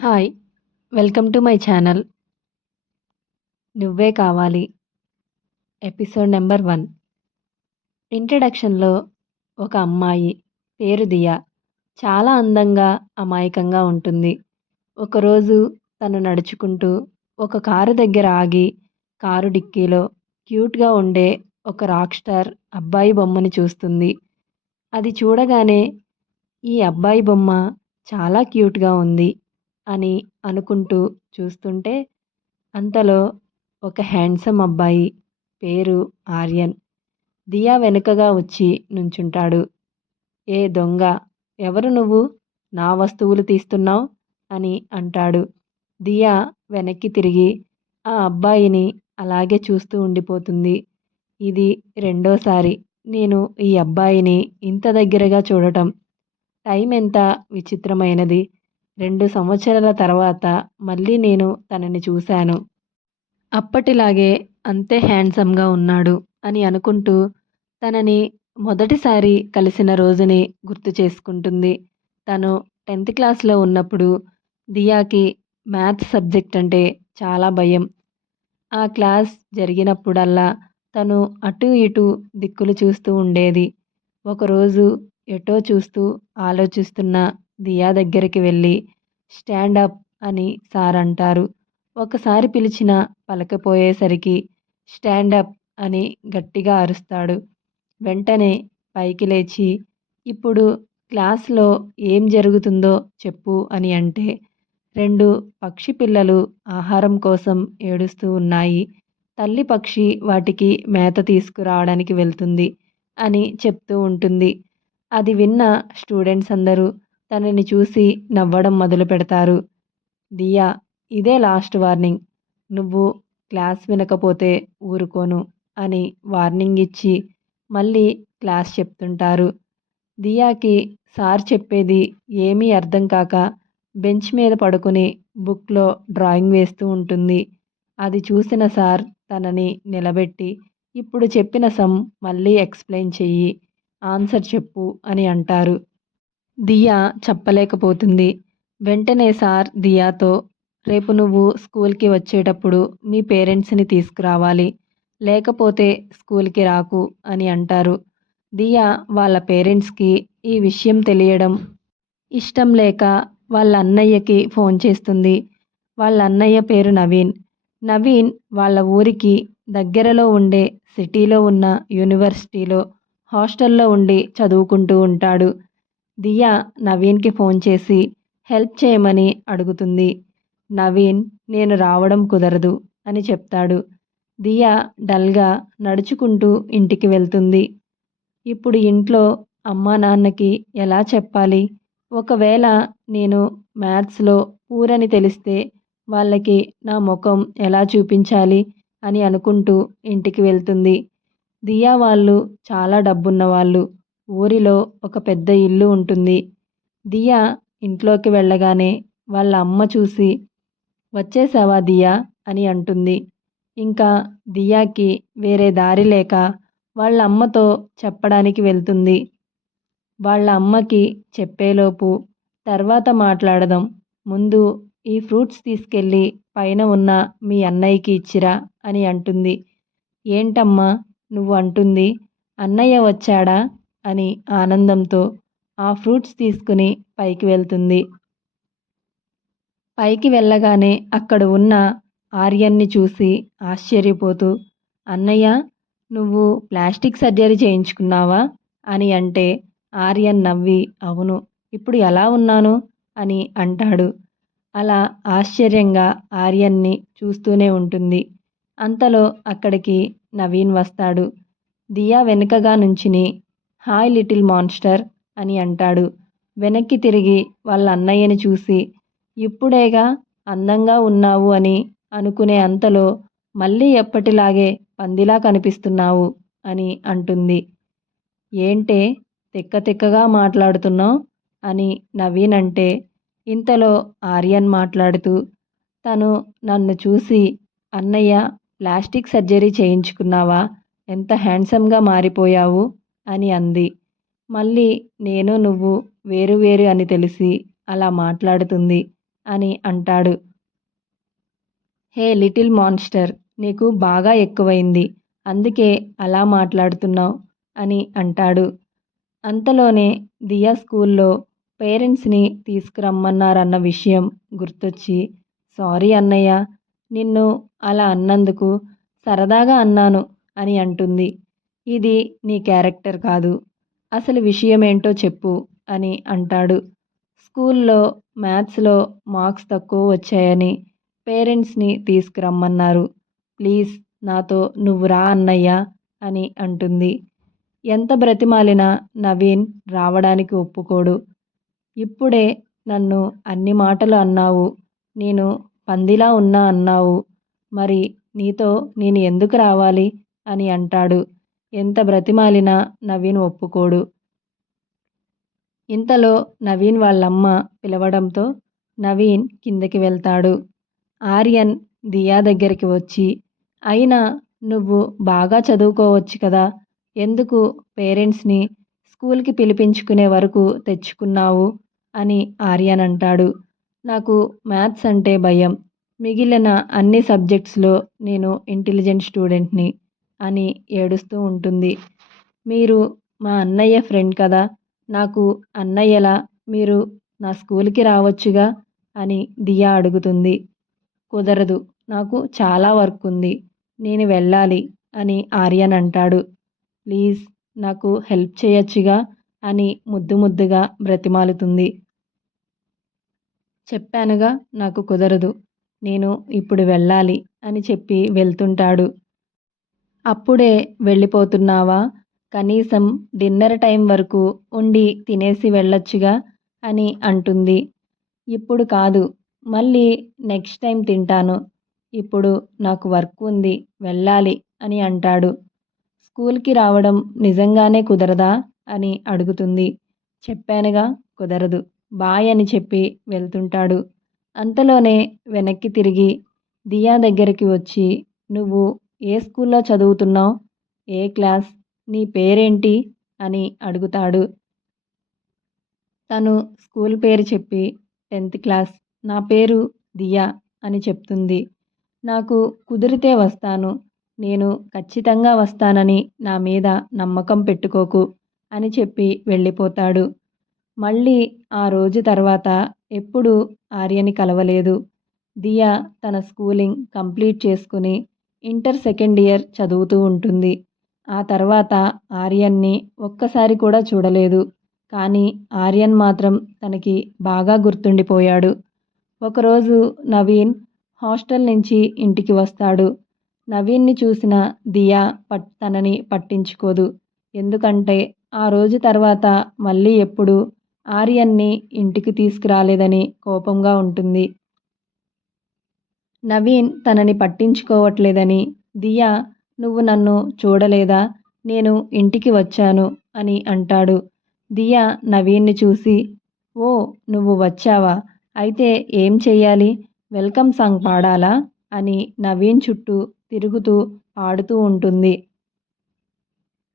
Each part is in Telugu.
Hi! Welcome to my channel. 'నువ్వే కావాలి' ఎపిసోడ్ నంబర్ 1. ఇంట్రడక్షన్‌లో ఒక అమ్మాయి పేరు దియా చాలా అందంగా, అమాయకంగా ఉంటుంది. ఒకరోజు తను నడుచుకుంటూ ఒక కారు దగ్గర ఆగి, కారు డిక్కీలో క్యూట్‌గా ఉండే ఒక రాక్ స్టార్ అబ్బాయి బొమ్మని చూస్తుంది. అది చూడగానే ఈ అబ్బాయి బొమ్మ చాలా క్యూట్‌గా ఉంది అని అనుకుంటూ చూస్తుంటే, అంతలో ఒక హ్యాండ్సమ్ అబ్బాయి పేరు ఆర్యన్ దియా వెనుకగా వచ్చి నుంచుంటాడు. "ఏ దొంగ, ఎవరు నువ్వు? నా వస్తువులు తీస్తున్నావ్" అని అంటాడు. దియా వెనక్కి తిరిగి ఆ అబ్బాయిని అలాగే చూస్తూ ఉండిపోతుంది. ఇది రెండోసారి నేను ఈ అబ్బాయిని ఇంత దగ్గరగా చూడటం. టైం ఎంత విచిత్రమైనది. 2 సంవత్సరాల తర్వాత మళ్ళీ నేను తనని చూశాను. అప్పటిలాగే అంతే హ్యాండ్సమ్‌గా ఉన్నాడు అని అనుకుంటూ తనని మొదటిసారి కలిసిన రోజుని గుర్తు చేసుకుంటుంది. తను 10థ్ క్లాస్‌లో ఉన్నప్పుడు దియాకి మ్యాథ్స్ సబ్జెక్ట్ అంటే చాలా భయం. ఆ క్లాస్ జరిగినప్పుడల్లా తను అటూ ఇటూ దిక్కులు చూస్తూ ఉండేది. ఒకరోజు ఎటో చూస్తూ ఆలోచిస్తున్న దియా దగ్గరికి వెళ్ళి స్టాండ్ అప్ అని సార్ అంటారు. ఒకసారి పిలిచినా పలకపోయేసరికి స్టాండ్ అప్ అని గట్టిగా అరుస్తాడు. వెంటనే పైకి లేచి ఇప్పుడు క్లాస్‌లో ఏం జరుగుతుందో చెప్పు అని అంటే 2 పక్షి పిల్లలు ఆహారం కోసం ఏడుస్తూ ఉన్నాయి. తల్లి పక్షి వాటికి మేత తీసుకురావడానికి వెళ్తుంది అని చెప్తూ ఉంటుంది. అది విన్న స్టూడెంట్స్ అందరూ తనని చూసి నవ్వడం మొదలుపెడతారు. దియా, ఇదే లాస్ట్ వార్నింగ్. నువ్వు క్లాస్ వినకపోతే ఊరుకోను అని వార్నింగ్ ఇచ్చి మళ్ళీ క్లాస్ చెప్తుంటారు. దియాకి సార్ చెప్పేది ఏమీ అర్థం కాక బెంచ్ మీద పడుకుని బుక్‌లో డ్రాయింగ్ వేస్తూ ఉంటుంది. అది చూసిన సార్ తనని నిలబెట్టి, ఇప్పుడు చెప్పిన సమ్ మళ్ళీ ఎక్స్‌ప్లెయిన్ చెయ్యి. ఆన్సర్ చెప్పు అని అంటారు. దియా చెప్పలేకపోతుంది. వెంటనే సార్ దియాతో, రేపు నువ్వు స్కూల్‌కి వచ్చేటప్పుడు మీ పేరెంట్స్‌ని తీసుకురావాలి. లేకపోతే స్కూల్‌కి రాకు అని అంటారు. దియా వాళ్ళ పేరెంట్స్‌కి ఈ విషయం తెలియడం ఇష్టం లేక వాళ్ళ అన్నయ్యకి ఫోన్ చేస్తుంది. వాళ్ళ అన్నయ్య పేరు నవీన్. నవీన్ వాళ్ళ ఊరికి దగ్గరలో ఉండే సిటీలో ఉన్న యూనివర్సిటీలో హాస్టల్‌లో ఉండి చదువుకుంటూ ఉంటాడు. దియా నవీన్‌కి ఫోన్ చేసి హెల్ప్ చేయమని అడుగుతుంది. నవీన్ నేను రావడం కుదరదు అని చెప్తాడు. దియా డల్‌గా నడుచుకుంటూ ఇంటికి వెళ్తుంది. ఇప్పుడు ఇంట్లో అమ్మా నాన్నకి ఎలా చెప్పాలి? ఒకవేళ నేను మ్యాథ్స్‌లో పూర్ అని తెలిస్తే వాళ్ళకి నా ముఖం ఎలా చూపించాలి అని అనుకుంటూ ఇంటికి వెళ్తుంది. దియా వాళ్ళు చాలా డబ్బున్నవాళ్ళు. ఊరిలో ఒక పెద్ద ఇల్లు ఉంటుంది. దియా ఇంట్లోకి వెళ్ళగానే వాళ్ళ అమ్మ చూసి వచ్చేసావా దియా అని అంటుంది. ఇంకా దియాకి వేరే దారి లేక వాళ్ళ అమ్మతో చెప్పడానికి వెళ్తుంది. వాళ్ళ అమ్మకి చెప్పేలోపు తర్వాత మాట్లాడదాం. ముందు ఈ ఫ్రూట్స్ తీసుకెళ్ళి పైన ఉన్న మీ అన్నయ్యకి ఇచ్చిరా అని అంటుంది. ఏంటమ్మా నువ్వు అంటుంది? అన్నయ్య వచ్చాడా అని ఆనందంతో ఆ ఫ్రూట్స్ తీసుకుని పైకి వెళ్తుంది. పైకి వెళ్ళగానే అక్కడ ఉన్న ఆర్యన్ని చూసి ఆశ్చర్యపోతూ, అన్నయ్య, నువ్వు ప్లాస్టిక్ సర్జరీ చేయించుకున్నావా అని అంటే ఆర్యన్ నవ్వి అవును, ఇప్పుడు ఎలా ఉన్నాను అని అంటాడు. అలా ఆశ్చర్యంగా ఆర్యన్ని చూస్తూనే ఉంటుంది. అంతలో అక్కడికి నవీన్ వస్తాడు. దియా వెనుకగా నుంచుని హాయ్ లిటిల్ మాన్స్టర్ అని అంటాడు. వెనక్కి తిరిగి వాళ్ళ అన్నయ్యని చూసి ఇప్పుడేగా అందంగా ఉన్నావు అని అనుకునే అంతలో మళ్ళీ ఎప్పటిలాగే పందిలా కనిపిస్తున్నావు అని అంటుంది. ఏంటే తిక్క తిక్కగా మాట్లాడుతున్నావు అని నవీన్ అంటే ఇంతలో ఆర్యన్ మాట్లాడుతూ తను నన్ను చూసి అన్నయ్య ప్లాస్టిక్ సర్జరీ చేయించుకున్నావా, ఎంత హ్యాండ్సమ్గా మారిపోయావు అని అంది. మళ్ళీ నేను నువ్వు వేరు వేరు అని తెలిసి అలా మాట్లాడుతుంది. అని అంటాడు. హే లిటిల్ మాన్స్టర్, నీకు బాగా ఎక్కువైంది, అందుకే అలా మాట్లాడుతున్నావు అని అంటాడు. అంతలోనే దియా స్కూల్లో పేరెంట్స్ని తీసుకురమ్మన్నారన్న విషయం గుర్తొచ్చి, సారీ అన్నయ్య, నిన్ను అలా అన్నందుకు సరదాగా అన్నాను అని అంటుంది. ఇది నీ క్యారెక్టర్ కాదు, అసలు విషయమేంటో చెప్పు అని అంటాడు. స్కూల్లో మ్యాథ్స్లో మార్క్స్ తక్కువ వచ్చాయని పేరెంట్స్ని తీసుకురమ్మన్నారు. ప్లీజ్ నాతో నువ్వు రా అన్నయ్య అని అంటుంది. ఎంత బ్రతిమాలినా నవీన్ రావడానికి ఒప్పుకోడు. ఇప్పుడే నన్ను అన్ని మాటలు అన్నావు, నేను పందిలా ఉన్నా అన్నావు, మరి నీతో నేను ఎందుకు రావాలి అని అంటాడు. ఎంత బ్రతిమాలినా నవీన్ ఒప్పుకోడు. ఇంతలో నవీన్ వాళ్ళమ్మ పిలవడంతో నవీన్ కిందకి వెళ్తాడు. ఆర్యన్ దియా దగ్గరికి వచ్చి, అయినా నువ్వు బాగా చదువుకోవచ్చు కదా, ఎందుకు పేరెంట్స్ని స్కూల్కి పిలిపించుకునే వరకు తెచ్చుకున్నావు అని ఆర్యన్ అంటాడు. నాకు మ్యాథ్స్ అంటే భయం, మిగిలిన అన్ని సబ్జెక్ట్స్లో నేను ఇంటెలిజెంట్ స్టూడెంట్ని అని ఏడుస్తూ ఉంటుంది. మీరు మా అన్నయ్య ఫ్రెండ్ కదా, నాకు అన్నయ్యలా మీరు నా స్కూల్కి రావచ్చుగా అని దియా అడుగుతుంది. కుదరదు, నాకు చాలా వర్క్ ఉంది, నేను వెళ్ళాలి అని ఆర్యన్ అంటాడు. ప్లీజ్ నాకు హెల్ప్ చేయొచ్చుగా అని ముద్దు ముద్దుగా బ్రతిమాలుతుంది. చెప్పానుగా నాకు కుదరదు, నేను ఇప్పుడు వెళ్ళాలి అని చెప్పి వెళ్తుంటాడు. అప్పుడే వెళ్ళిపోతున్నావా, కనీసం డిన్నర్ టైం వరకు ఉండి తినేసి వెళ్ళొచ్చుగా అని అంటుంది. ఇప్పుడు కాదు, మళ్ళీ నెక్స్ట్ టైం తింటాను, ఇప్పుడు నాకు వర్క్ ఉంది, వెళ్ళాలి అని అంటాడు. స్కూల్కి రావడం నిజంగానే కుదరదా అని అడుగుతుంది. చెప్పానుగా కుదరదు, బాయ్ అని చెప్పి వెళ్తుంటాడు. అంతలోనే వెనక్కి తిరిగి దియా దగ్గరికి వచ్చి, నువ్వు ఏ స్కూల్లో చదువుతున్నావు, ఏ క్లాస్, నీ పేరేంటి అని అడుగుతాడు. తను స్కూల్ పేరు చెప్పి 10th క్లాస్, నా పేరు దియా అని చెప్తుంది. నాకు కుదిరితే వస్తాను, నేను ఖచ్చితంగా వస్తానని నా మీద నమ్మకం పెట్టుకోకు అని చెప్పి వెళ్ళిపోతాడు. మళ్ళీ ఆ రోజు తర్వాత ఎప్పుడూ ఆర్యని కలవలేదు. దియా తన స్కూలింగ్ కంప్లీట్ చేసుకుని ఇంటర్ సెకండ్ ఇయర్ చదువుతూ ఉంటుంది. ఆ తర్వాత ఆర్యన్ని ఒక్కసారి కూడా చూడలేదు. కానీ ఆర్యన్ మాత్రం తనకి బాగా గుర్తుండిపోయాడు. ఒకరోజు నవీన్ హాస్టల్ నుంచి ఇంటికి వస్తాడు. నవీన్ని చూసిన దియా తనని పట్టించుకోదు. ఎందుకంటే ఆ రోజు తర్వాత మళ్ళీ ఎప్పుడు ఆర్యన్ని ఇంటికి తీసుకురాలేదని కోపంగా ఉంటుంది. నవీన్ తనని పట్టించుకోవట్లేదని దియా, నువ్వు నన్ను చూడలేదా, నేను ఇంటికి వచ్చాను అని అంటాడు. దియా నవీన్ని చూసి, ఓ నువ్వు వచ్చావా, అయితే ఏం చెయ్యాలి, వెల్కమ్ సాంగ్ పాడాలా అని నవీన్ చుట్టూ తిరుగుతూ పాడుతూ ఉంటుంది.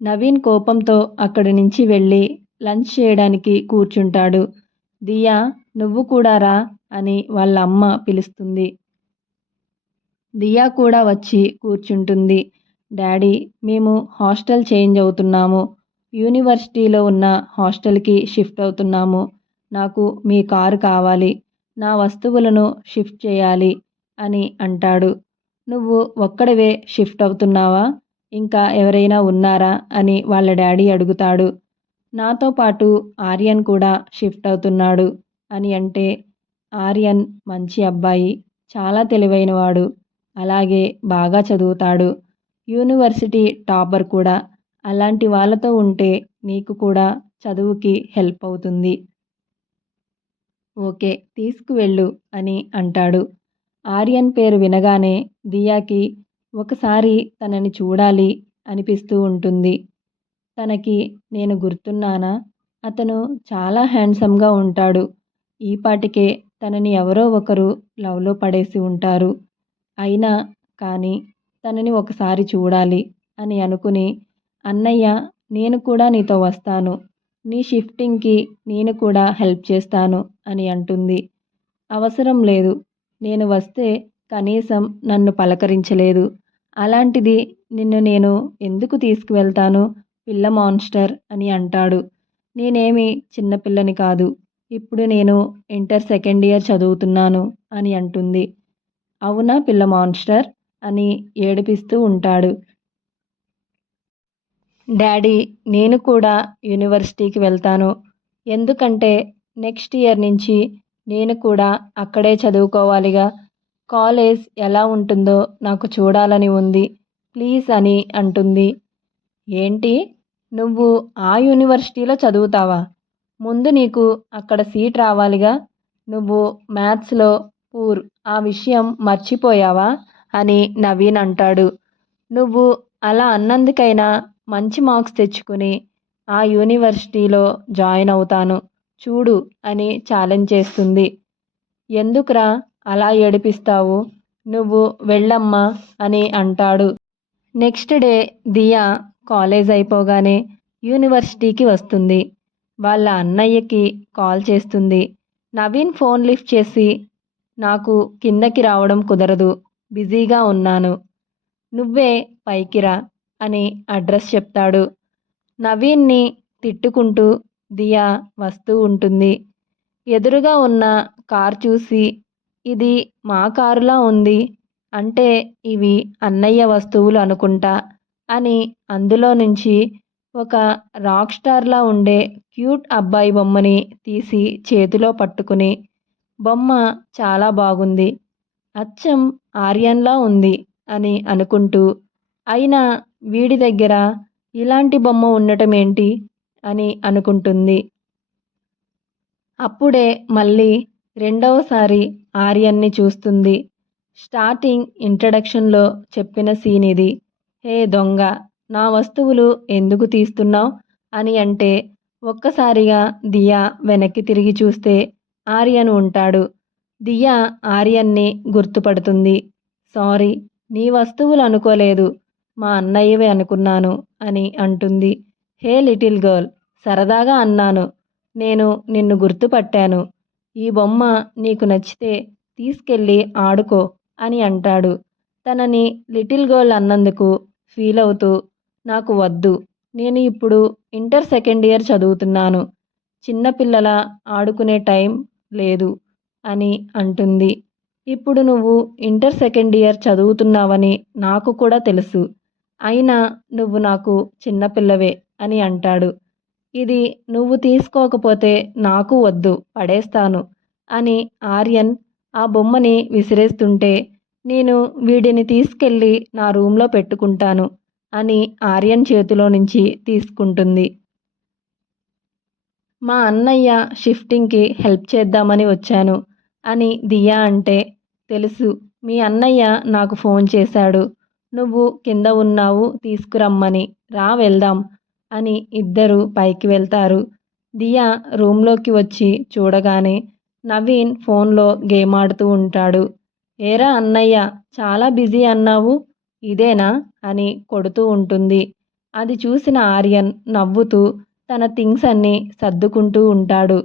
నవీన్ కోపంతో అక్కడి నుంచి వెళ్ళి లంచ్ చేయడానికి కూర్చుంటాడు. దియా, నువ్వు కూడా రా అని వాళ్ళ అమ్మ పిలుస్తుంది. దియా కూడా వచ్చి కూర్చుంటుంది. డాడీ, మేము హాస్టల్ చేంజ్ అవుతున్నాము, యూనివర్సిటీలో ఉన్న హాస్టల్కి షిఫ్ట్ అవుతున్నాము, నాకు మీ కారు కావాలి, నా వస్తువులను షిఫ్ట్ చేయాలి అని అంటాడు. నువ్వు ఒక్కడివే షిఫ్ట్ అవుతున్నావా, ఇంకా ఎవరైనా ఉన్నారా అని వాళ్ళ డాడీ అడుగుతాడు. నాతో పాటు ఆర్యన్ కూడా షిఫ్ట్ అవుతున్నాడు అని అంటే, ఆర్యన్ మంచి అబ్బాయి, చాలా తెలివైనవాడు, అలాగే బాగా చదువుతాడు, యూనివర్సిటీ టాపర్ కూడా, అలాంటి వాళ్ళతో ఉంటే నీకు కూడా చదువుకి హెల్ప్ అవుతుంది. ఓకే తీసుకువెళ్ళు అని అంటాడు. ఆర్యన్ పేరు వినగానే దియాకి ఒకసారి తనని చూడాలి అనిపిస్తూ ఉంటుంది. తనకి నేను గుర్తున్నానా, అతను చాలా హ్యాండ్సమ్గా ఉంటాడు, ఈపాటికే తనని ఎవరో ఒకరు లవ్లో పడేసి ఉంటారు, అయినా కానీ తనని ఒకసారి చూడాలి అని అనుకుని, అన్నయ్య నేను కూడా నీతో వస్తాను, నీ షిఫ్టింగ్కి నేను కూడా హెల్ప్ చేస్తాను అని అంటుంది. అవసరం లేదు. నేను వస్తే కనీసం నన్ను పలకరించలేదు. అలాంటిది నిన్ను నేను ఎందుకు తీసుకువెళ్తాను పిల్ల మాన్స్టర్ అని అంటాడు. నేనేమి చిన్నపిల్లని కాదు. ఇప్పుడు నేను ఇంటర్ సెకండ్ ఇయర్ చదువుతున్నాను అని అంటుంది. అవునా పిల్ల మాన్స్టర్ అని ఏడిపిస్తూ ఉంటాడు. డాడీ నేను కూడా యూనివర్సిటీకి వెళ్తాను. ఎందుకంటే నెక్స్ట్ ఇయర్ నుంచి నేను కూడా అక్కడే చదువుకోవాలిగా. కాలేజ్ ఎలా ఉంటుందో నాకు చూడాలని ఉంది. ప్లీజ్ అని అంటుంది. ఏంటి? నువ్వు ఆ యూనివర్సిటీలో చదువుతావా? ముందు నీకు అక్కడ సీట్ రావాలిగా. నువ్వు మ్యాథ్స్లో పూర్ ఆ విషయం మర్చిపోయావా అని నవీన్ అంటాడు. నువ్వు అలా అన్నందుకైనా మంచి మార్క్స్ తెచ్చుకుని ఆ యూనివర్సిటీలో జాయిన్ అవుతాను చూడు అని ఛాలెంజ్ చేస్తుంది. ఎందుకురా అలా ఏడిపిస్తావు? నువ్వు వెళ్ళమ్మా అని అంటాడు. నెక్స్ట్ డే దియా కాలేజ్ అయిపోగానే యూనివర్సిటీకి వస్తుంది. వాళ్ళ అన్నయ్యకి కాల్ చేస్తుంది. నవీన్ ఫోన్ లిఫ్ట్ చేసి, నాకు కిందకి రావడం కుదరదు, బిజీగా ఉన్నాను, నువ్వే పైకి రా అని అడ్రస్ చెప్తాడు. నవీన్ని తిట్టుకుంటూ దియా వస్తూ ఉంటుంది. ఎదురుగా ఉన్న కార్ చూసి, ఇది మా కారులా ఉంది, అంటే ఇవి అన్నయ్య వస్తువులు అనుకుంటా అని అందులో నుంచి ఒక రాక్ స్టార్లా ఉండే క్యూట్ అబ్బాయి బొమ్మని తీసి చేతిలో పట్టుకుని, బొమ్మ చాలా బాగుంది, అచ్చం ఆర్యన్లా ఉంది అని అనుకుంటూ, అయినా వీడి దగ్గర ఇలాంటి బొమ్మ ఉండటం ఏంటి అని అనుకుంటుంది. అప్పుడే మళ్ళీ రెండవసారి ఆర్యన్ని చూస్తుంది. స్టార్టింగ్ ఇంట్రడక్షన్లో చెప్పిన సీన్ ఇది. హే దొంగ, నా వస్తువులు ఎందుకు తీస్తున్నావు అని అంటే ఒక్కసారిగా దియా వెనక్కి తిరిగి చూస్తే ఆర్యన్ ఉంటాడు. దియా ఆర్యన్ని గుర్తుపడుతుంది. సారీ, నీ వస్తువులు అనుకోలేదు, మా అన్నయ్యవే అనుకున్నాను అని అంటుంది. హే లిటిల్ గర్ల్, సరదాగా అన్నాను, నేను నిన్ను గుర్తుపట్టాను. ఈ బొమ్మ నీకు నచ్చితే తీసుకెళ్ళి ఆడుకో అని అంటాడు. తనని లిటిల్ గర్ల్ అన్నందుకు ఫీల్ అవుతూ, నాకు వద్దు, నేను ఇప్పుడు ఇంటర్ సెకండ్ ఇయర్ చదువుతున్నాను, చిన్నపిల్లల ఆడుకునే టైం లేదు అని అంటుంది. ఇప్పుడు నువ్వు ఇంటర్ సెకండ్ ఇయర్ చదువుతున్నావని నాకు కూడా తెలుసు, అయినా నువ్వు నాకు చిన్నపిల్లవే అని అంటాడు. ఇది నువ్వు తీసుకోకపోతే నాకు వద్దు, పడేస్తాను అని ఆర్యన్ ఆ బొమ్మని విసిరేస్తుంటే, నేను వీడిని తీసుకెళ్ళి నా రూమ్లో పెట్టుకుంటాను అని ఆర్యన్ చేతిలో నుంచి తీసుకుంటుంది. మా అన్నయ్య షిఫ్టింగ్కి హెల్ప్ చేద్దామని వచ్చాను అని దియా అంటే, తెలుసు, మీ అన్నయ్య నాకు ఫోన్ చేశాడు, నువ్వు కింద ఉన్నావు తీసుకురమ్మని, రా వెళ్దాం అని ఇద్దరు పైకి వెళ్తారు. దియా రూమ్లోకి వచ్చి చూడగానే నవీన్ ఫోన్లో గేమ్ ఆడుతూ ఉంటాడు. ఏరా అన్నయ్య, చాలా బిజీ అన్నావు, ఇదేనా అని కొడుతూ ఉంటుంది. అది చూసిన ఆర్యన్ నవ్వుతూ తన థింగ్స్ అన్నీ సర్దుకుంటూ ఉంటాడు.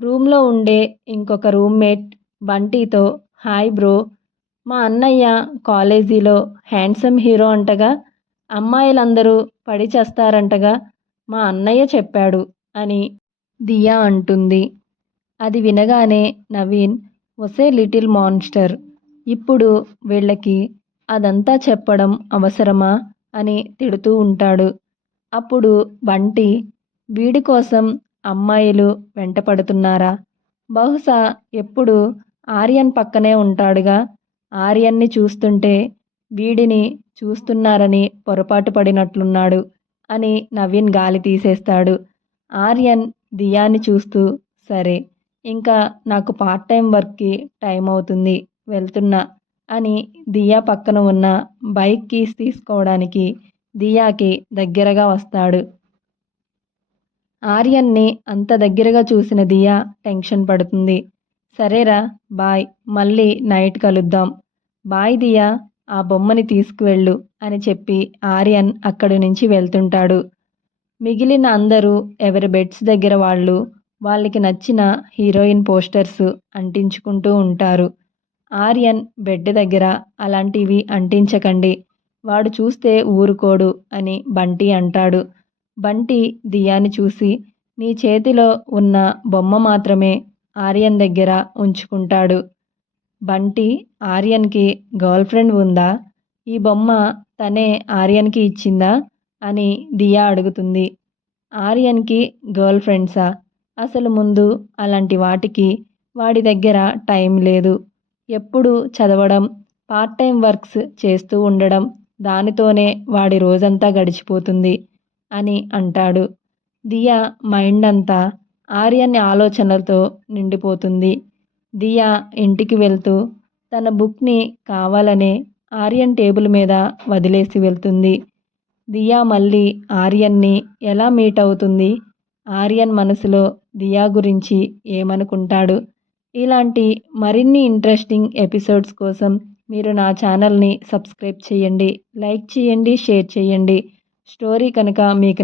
రూమ్లో ఉండే ఇంకొక రూమ్మేట్ బంటితో, హాయ్ బ్రో, మా అన్నయ్య కాలేజీలో హ్యాండ్సమ్ హీరో అంటగా, అమ్మాయిలందరూ పడి చేస్తారంటగా, మా అన్నయ్య చెప్పాడు అని దియా అంటుంది. అది వినగానే నవీన్, ఒసే లిటిల్ మాన్స్టర్, ఇప్పుడు వీళ్ళకి అదంతా చెప్పడం అవసరమా అని తిడుతూ ఉంటాడు. అప్పుడు బంటి, వీడి కోసం అమ్మాయిలు వెంటపడుతున్నారా? బహుశా ఎప్పుడు ఆర్యన్ పక్కనే ఉంటాడుగా, ఆర్యన్ని చూస్తుంటే వీడిని చూస్తున్నారని పొరపాటు పడినట్లున్నాడు అని నవీన్ గాలి తీసేస్తాడు. ఆర్యన్ దియాని చూస్తూ, సరే, ఇంకా నాకు పార్ట్ టైం వర్క్కి టైం అవుతుంది, వెళ్తున్నా అని దియా పక్కన ఉన్న బైక్ కీస్ తీసుకోవడానికి దియాకి దగ్గరగా వస్తాడు. ఆర్యన్ని అంత దగ్గరగా చూసిన దియా టెన్షన్ పడుతుంది. సరేరా, బాయ్, మళ్ళీ నైట్ కలుద్దాం, బాయ్ దియా, ఆ బొమ్మని తీసుకువెళ్ళు అని చెప్పి ఆర్యన్ అక్కడి నుంచి వెళ్తుంటాడు. మిగిలిన అందరూ ఎవరి బెడ్స్ దగ్గర వాళ్ళు వాళ్ళకి నచ్చిన హీరోయిన్ పోస్టర్స్ అంటించుకుంటూ ఉంటారు. ఆర్యన్ బెడ్ దగ్గర అలాంటివి అంటించకండి, వాడు చూస్తే ఊరుకోడు అని బంటి అంటాడు. బంటి దియాని చూసి నీ చేతిలో ఉన్న బొమ్మ మాత్రమే ఆర్యన్ దగ్గర ఉంచుకుంటాడు. బంటి ఆర్యన్కి గర్ల్ ఫ్రెండ్ ఉందా? ఈ బొమ్మ తనే ఆర్యన్కి ఇచ్చిందా అని దియా అడుగుతుంది. ఆర్యన్కి గర్ల్ ఫ్రెండ్సా? అసలు ముందు అలాంటి వాటికి వాడి దగ్గర టైం లేదు. ఎప్పుడు చదవడం, పార్ట్ టైం వర్క్స్ చేస్తూ ఉండడం, దానితోనే వాడి రోజంతా గడిచిపోతుంది అని అంటాడు. దియా మైండ్ అంతా ఆర్యన్ ఆలోచనలతో నిండిపోతుంది. దియా ఇంటికి వెళ్తూ తన బుక్ని కావాలనే ఆర్యన్ టేబుల్ మీద వదిలేసి వెళ్తుంది. దియా మళ్ళీ ఆర్యన్ని ఎలా మీట్ అవుతుంది? ఆర్యన్ మనసులో దియా గురించి ఏమనుకుంటాడు? ఇలాంటి మరిన్ని ఇంట్రెస్టింగ్ ఎపిసోడ్స్ కోసం మీరు నా ఛానల్ని సబ్స్క్రైబ్ చేయండి, లైక్ చేయండి, షేర్ చేయండి. స్టోరీ కనుక మీకు